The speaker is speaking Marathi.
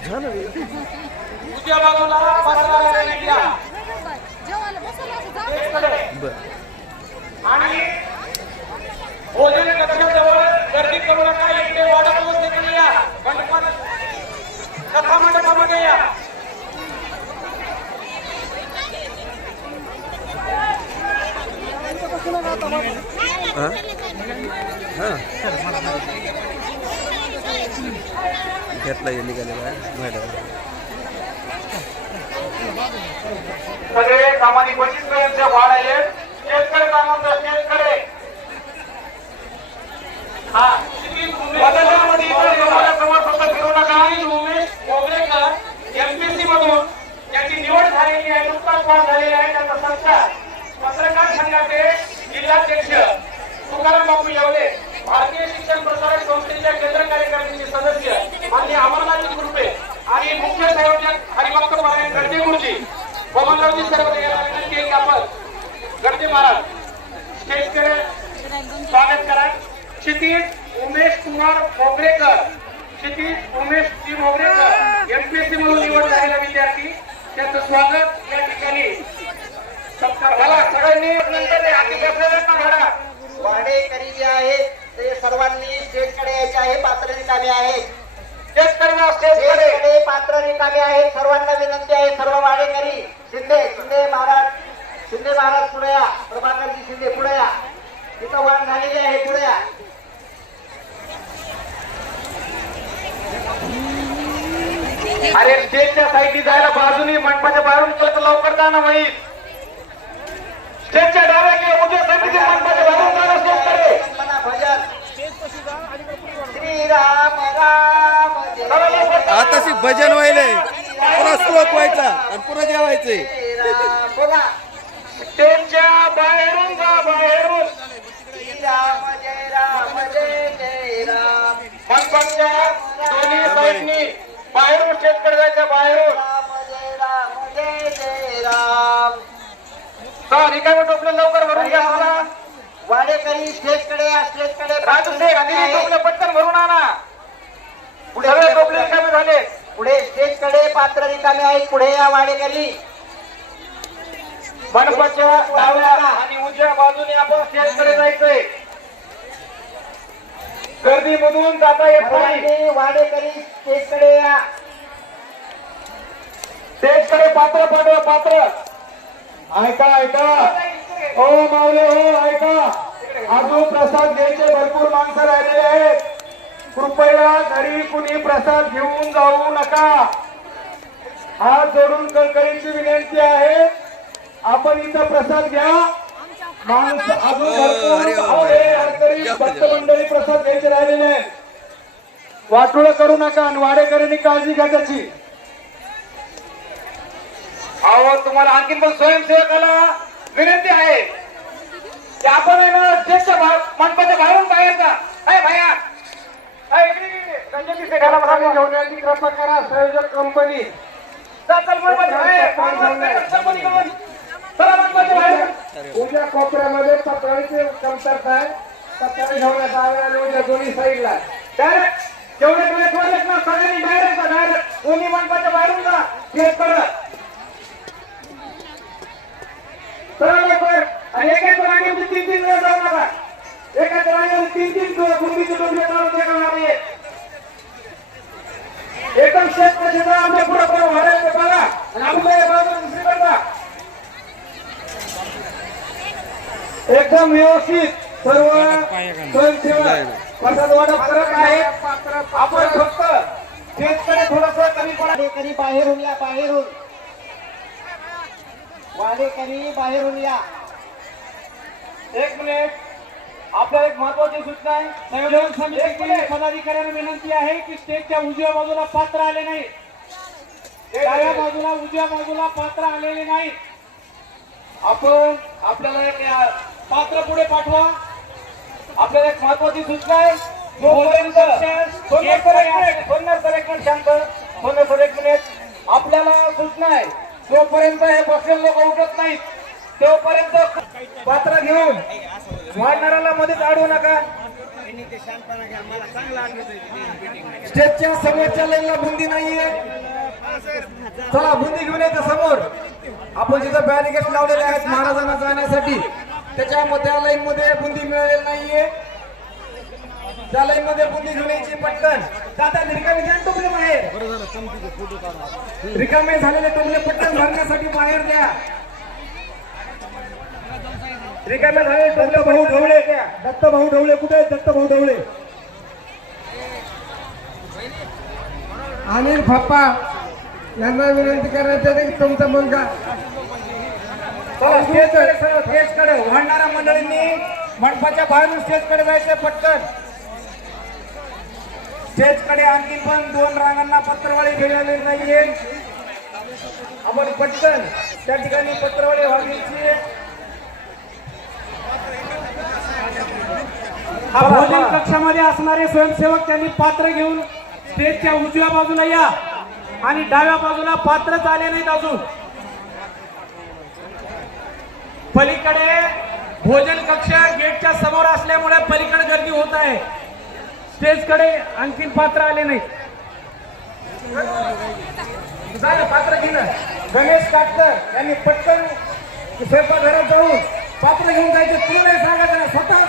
उजव्या बाजूला पात्र आलेले आणि भोजन कक्षाजवळ गर्दी करू नका इकडे वाढत या मंडपात कथा मंडपामध्ये या निघालेला आहे मॅडम सगळे सामाजिक बचित वाढ आहे शेतकरी कामांचा शेतकरी. हा बदलण्यामध्ये इकडे समोर फक्त फिरू नका. आणि उमेश कोगरेकर एमपीसी मधून ज्यांची निवड झालेली आहे नुकताच पास झालेली आहे त्यांचा पत्रकार संघाचे जिल्हाध्यक्ष तुकाराम बापू येवले भारतीय शिक्षण प्रसारक संस्थेच्या केंद्र कार्यकारिणीचे सदस्य. आणि अमरनाथ ग्रुपे आणि मुख्य संयोजक हरिभक्त पारायण गर्दे गुरुजी बबनरावजी सर्व याला विनंती आहे की आपण गर्दे महाराज स्टेजकडे स्वागत करा. क्षितिज उमेश कुमार भोगरेकर क्षितिज उमेश जी भोगरेकर एमपीएससी म्हणून निवड झालेला विद्यार्थी त्यांचं स्वागत या ठिकाणी. सत्कार झाला. सगळ्यांनी नंतर ते हाती बसलेले का जे आहे. ते सर्वांनी स्टेजकडे यायचे आहे पात्र रिकामे आहेत स्टेजकडे पात्र रिकामे आहेत सर्वांना विनंती आहे सर्व वाडेकरी शिंदे शिंदे महाराज शिंदे महाराज पुढे या प्रभाकरजी शिंदे पुढे या. तिथं वाण झालेली आहे पुढे या. अरे स्टेजच्या साईडनी जायला बाजूनी मंडपाच्या बाहेरून तर लवकर जाणं होईल स्टेजच्या डाव्या किंवा उजव्या साईडनी मंडपाच्या बाहेरून जाणं भजन. श्रीराम लवकर. भजन व्हायले. पुन्हा श्लोक व्हायचा आणि पुन्हा जेवायचे. बाहेरून जा बाहेरून. जय राम जय जय राम दोन्ही बाहेरून स्टेजकडे बाहेरून. राम जय जय टोपलं लवकर भरून घ्या मला वाडेकरी शेतकडे या राजू शेख टोपलं पटकन भरून आणा. पुढे सगळे टोपले रिकामे झाले. पुढे स्टेजकडे पात्र रिकामे आहेत पुढे या वाडेकरी. मंडपाच्या डाव्या आणि उजव्या बाजूने आपण स्टेजकडे जायचंय. गर्दीमधून जाता येत नाही. सर्वांनी वाडेकरी स्टेजकडे या. स्टेजकडे पात्र पाठवा पात्र. ऐका ऐका. हो माऊले हो ऐका. अजून प्रसाद घ्यायचे भरपूर माणसं राहिलेले आहेत. कृपया घरी कुणी प्रसाद घेऊन जाऊ नका. हात जोडून कळकळीची विनंती आहे. आपण इथं प्रसाद घ्या. माणसं अजून भरपूर भक्त मंडळी प्रसाद घ्यायचे राहिलेले आहेत. वाटोळ करू नका आणि वाडेकऱ्यांनी काळजी घ्या त्याची. अहो तुम्हाला आणखीन पण स्वयंसेवकाला विनंती आहे. की आपण मंडपाच्या बाहेरून बाहेर जा. अय भैया कृपा करा संयोजक कंपनी. उजव्या कोपऱ्यामध्ये पत्राळीची कमतरता आहे. पत्राळी घेऊन आणि उजव्या दोन्ही साईडला. डायरेक्ट जेवढे ना सगळ्यांनी डायरेक्ट डायरेक्ट कोणी मंडपाच्या बाहेरून जा. सरळ लवकर. आणि एकाच रांगेमध्ये तीन तीन वेळ जाऊ नका. रांगेमध्ये तीन गुंडीचे चालू एकदम शेत क्षेत्र आमच्या पुढे पुढे वाढायचं बघा. आणि आमच्या बाजूला दुसरीकडे जा. एकदम व्यवस्थित. सर्व स्वयंसेवक प्रसाद वाटप करत आहे. आपण फक्त शेतकडे थोडस कमी पडा. वाडेकरी बाहेरून या बाहेरून. वाडेकरी बाहेरून या. एक मिनिट. आपल्याला एक महत्वाची सूचना आहे. संयोजन समितीतील पदाधिकाऱ्यांना विनंती आहे की स्टेजच्या उजव्या बाजूला पात्र आले नाही डाव्या बाजूला उजव्या बाजूला पात्र आलेले नाहीत. आपण आपल्याला एक पात्र पुढे पाठवा. आपल्याला एक महत्वाची सूचना आहे. आपल्याला सूचना आहे. जोपर्यंत हे बसलेले लोक उठत नाहीत तोपर्यंत पात्र घेऊन वाढणाऱ्याला मध्येच अडवू नका. स्टेजच्या समोरच्या लाईनला बुंदी नाहीये. चला बुंदी घेऊन यायचं समोर. आपण जिथं बॅरिकेड लावलेले आहेत महाराजांना जाण्यासाठी त्याच्यामध्ये त्या लाईन मध्ये बुंदी मिळालेली नाहीये. त्या लाईन मध्ये बुंदी घेऊन यायची पटकन. दादा रिकामे द्या टोपले बाहेर. रिकामे झालेले टोपले पटकन भरण्यासाठी बाहेर द्या. भाऊ ढवळे दत्त भाऊ ढवळे. कुठे दत्त भाऊ ढवळे. अनिल फप्पा यांना विनंती करण्यात येते की तुमचा मुलगा चला स्टेजकडे सरळ स्टेजकडे वाढणाऱ्या मंडळींनी मंडपाच्या बाहेरून स्टेजकडे जायचं पटकन. स्टेजकडे आणखी पण दोन रांगांना पत्रवाळी घेण्यात नाहीये. आपण पटकन त्या ठिकाणी पत्रवाळी व्हायची हा भोजन कक्षामध्ये असणारे स्वयंसेवक त्यांनी पात्र घेऊन स्टेजच्या उजव्या बाजूला या आणि डाव्या बाजूला पात्रच आले नाहीत अजून. पलीकडे भोजन कक्ष गेटच्या समोर असल्यामुळे पलीकडे गर्दी होत आहे. स्टेजकडे आणखीन पात्र आले नाहीत. झालं पात्र घेणं. गणेश काटकर यांनी पटकन स्वयंपाकघरात जाऊन पात्र घेऊन जायचे. तू नाही सांगायचं ना स्वतः